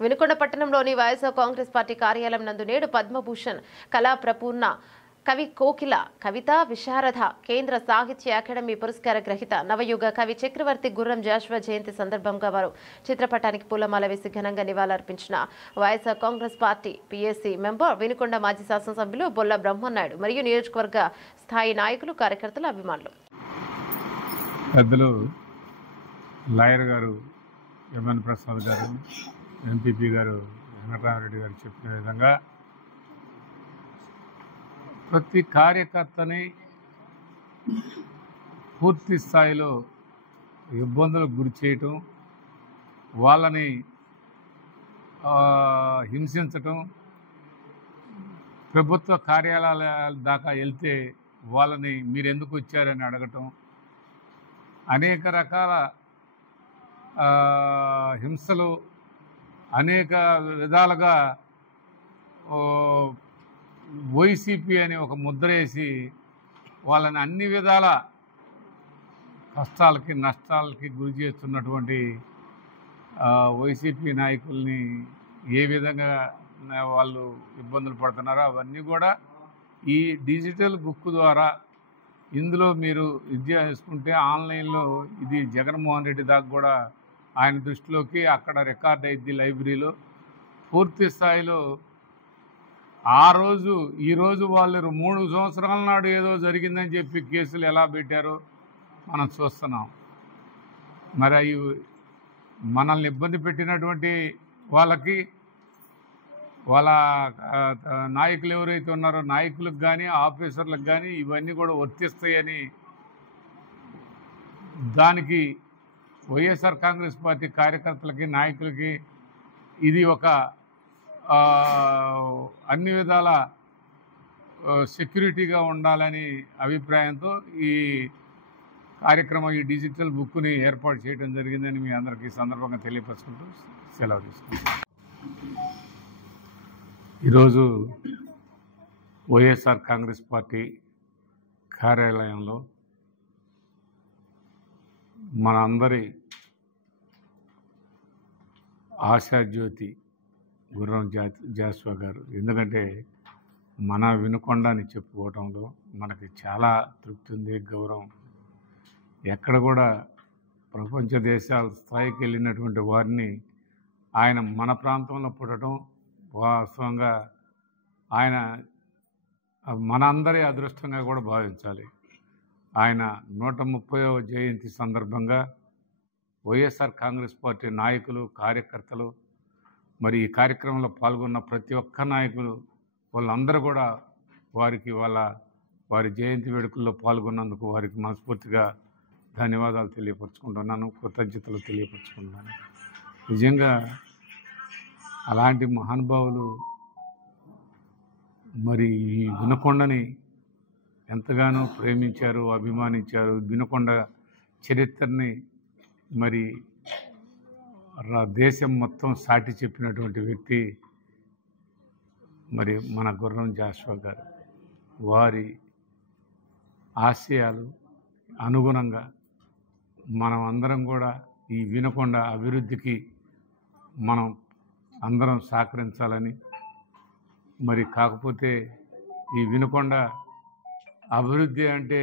వినుకొండ పట్టణంలోని వైఎస్ఆర్ కాంగ్రెస్ పార్టీ కార్యాలయం నందు నేడు పద్మభూషణ్ కళా ప్రపూర్ణ కవి కోకిల కవిత విశారద కేంద్ర సాహిత్య అకాడమీ పురస్కార గ్రహీత నవయుగ కవి చక్రవర్తి గుర్రం జాషువా జయంతి సందర్భంగా వారు చిత్రపటానికి పూలమాల వేసి ఘనంగా నివాళులర్పించిన వైఎస్ఆర్ కాంగ్రెస్ పార్టీ పీఎస్సీ మెంబర్ వినుకొండ మాజీ శాసనసభ్యులు బొల్ల బ్రహ్మనాయుడు మరియు నియోజకవర్గ స్థాయి నాయకులు కార్యకర్తలు అభిమానులు. పెద్దలు లాయర్ గారు ఎంఎన్ ప్రసాద్ గారు ఎంపీపీ గారు వెంకటరామరెడ్డి గారు చెప్పిన విధంగా ప్రతి కార్యకర్తని పూర్తి స్థాయిలో ఇబ్బందులకు గురి చేయటం, వాళ్ళని హింసించటం, ప్రభుత్వ కార్యాలయాల దాకా వెళ్తే వాళ్ళని మీరు ఎందుకు వచ్చారని అడగటం, అనేక రకాల హింసలు అనేక విధాలుగా వైసీపీ అని ఒక ముద్ర వేసి వాళ్ళని అన్ని విధాల కష్టాలకి నష్టాలకి గురి చేస్తున్నటువంటి వైసీపీ నాయకుల్ని ఏ విధంగా వాళ్ళు ఇబ్బందులు పడుతున్నారో అవన్నీ కూడా ఈ డిజిటల్ బుక్ ద్వారా ఇందులో మీరు విద్య చేసుకుంటే ఆన్లైన్లో ఇది జగన్మోహన్ రెడ్డి దాకా కూడా ఆయన దృష్టిలోకి అక్కడ రికార్డ్ అయింది లైబ్రరీలో పూర్తి స్థాయిలో. ఈరోజు వాళ్ళు 3 సంవత్సరాల నాడు ఏదో జరిగిందని చెప్పి కేసులు ఎలా పెట్టారో మనం చూస్తున్నాం. మరి అవి మనల్ని ఇబ్బంది పెట్టినటువంటి వాళ్ళకి వాళ్ళ నాయకులు ఎవరైతే ఉన్నారో నాయకులకు కానీ ఆఫీసర్లకు కానీ ఇవన్నీ కూడా వర్తిస్తాయని దానికి వైఎస్ఆర్ కాంగ్రెస్ పార్టీ కార్యకర్తలకి నాయకులకి ఇది ఒక అన్ని విధాల సెక్యూరిటీగా ఉండాలని అభిప్రాయంతో ఈ కార్యక్రమం ఈ డిజిటల్ బుక్ని ఏర్పాటు చేయడం జరిగిందని మీ అందరికీ సందర్భంగా తెలియపరుచుకుంటూ సెలవు తీసుకుంటాం. ఈరోజు వైఎస్ఆర్ కాంగ్రెస్ పార్టీ కార్యాలయంలో మన అందరి ఆశాజ్యోతి గుర్రం జాషువా గారు, ఎందుకంటే మన వినుకొండ అని చెప్పుకోవడంలో మనకి చాలా తృప్తి ఉంది, గౌరవం. ఎక్కడ కూడా ప్రపంచ దేశాల స్థాయికి వెళ్ళినటువంటి వారిని ఆయన మన ప్రాంతంలో పుట్టడం వాస్తవంగా ఆయన మనందరి అదృష్టంగా కూడా భావించాలి. ఆయన 130వ జయంతి సందర్భంగా వైఎస్ఆర్ కాంగ్రెస్ పార్టీ నాయకులు కార్యకర్తలు మరి ఈ కార్యక్రమంలో పాల్గొన్న ప్రతి ఒక్క నాయకులు వాళ్ళందరూ కూడా వారి జయంతి వేడుకల్లో పాల్గొన్నందుకు వారికి మనస్ఫూర్తిగా ధన్యవాదాలు తెలియపరుచుకుంటున్నాను, కృతజ్ఞతలు తెలియపరుచుకుంటున్నాను. నిజంగా అలాంటి మహానుభావులు మరి ఈ వినుకొండని ఎంతగానో ప్రేమించారు, అభిమానించారు. వినుకొండ చరిత్రని మరి దేశం మొత్తం సాటి చెప్పినటువంటి వ్యక్తి మరి మన గుర్రం జాషువా గారు. వారి ఆశయాలు అనుగుణంగా మనం అందరం కూడా ఈ వినుకొండ అభివృద్ధికి మనం అందరం సహకరించాలని, మరి కాకపోతే ఈ వినుకొండ అభివృద్ధి అంటే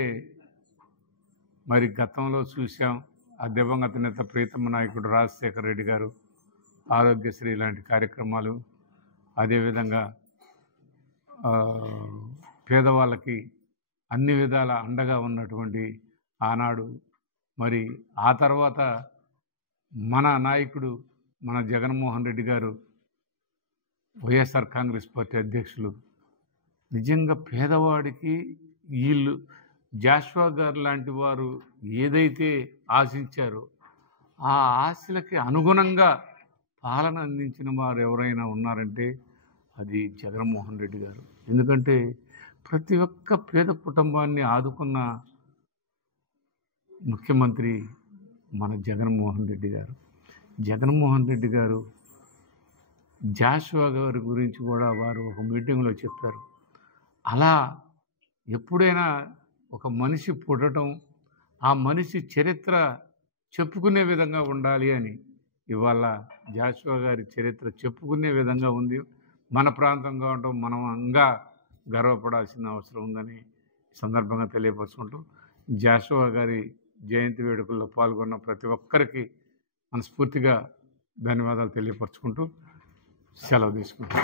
మరి గతంలో చూసాం. ఆ దివంగత నేత ప్రీతమ నాయకుడు రాజశేఖర రెడ్డి గారు ఆరోగ్యశ్రీ లాంటి కార్యక్రమాలు, అదేవిధంగా పేదవాళ్ళకి అన్ని విధాల అండగా ఉన్నటువంటి ఆనాడు మరి ఆ తర్వాత మన నాయకుడు మన జగన్మోహన్ రెడ్డి గారు వైఎస్ఆర్ కాంగ్రెస్ పార్టీ అధ్యక్షులు నిజంగా పేదవాడికి వీళ్ళు జాషువా గారు లాంటి వారు ఏదైతే ఆశించారో ఆ ఆశలకి అనుగుణంగా పాలన అందించిన వారు ఎవరైనా ఉన్నారంటే అది జగన్మోహన్ రెడ్డి గారు. ఎందుకంటే ప్రతి ఒక్క పేద కుటుంబాన్ని ఆదుకున్న ముఖ్యమంత్రి మన జగన్మోహన్ రెడ్డి గారు. జగన్మోహన్ రెడ్డి గారు జాషువా గారి గురించి కూడా వారు ఒక మీటింగ్లో చెప్పారు. అలా ఎప్పుడైనా ఒక మనిషి పుట్టడం, ఆ మనిషి చరిత్ర చెప్పుకునే విధంగా ఉండాలి అని ఇవాళ జాషువా గారి చరిత్ర చెప్పుకునే విధంగా ఉంది. మన ప్రాంతంగా ఉండటం మనం ఇంకా గర్వపడాల్సిన అవసరం ఉందని సందర్భంగా తెలియపరుచుకుంటూ, జాషువా గారి జయంతి వేడుకల్లో పాల్గొన్న ప్రతి ఒక్కరికి మనస్ఫూర్తిగా ధన్యవాదాలు తెలియపరుచుకుంటూ సెలవు తీసుకుంటాం.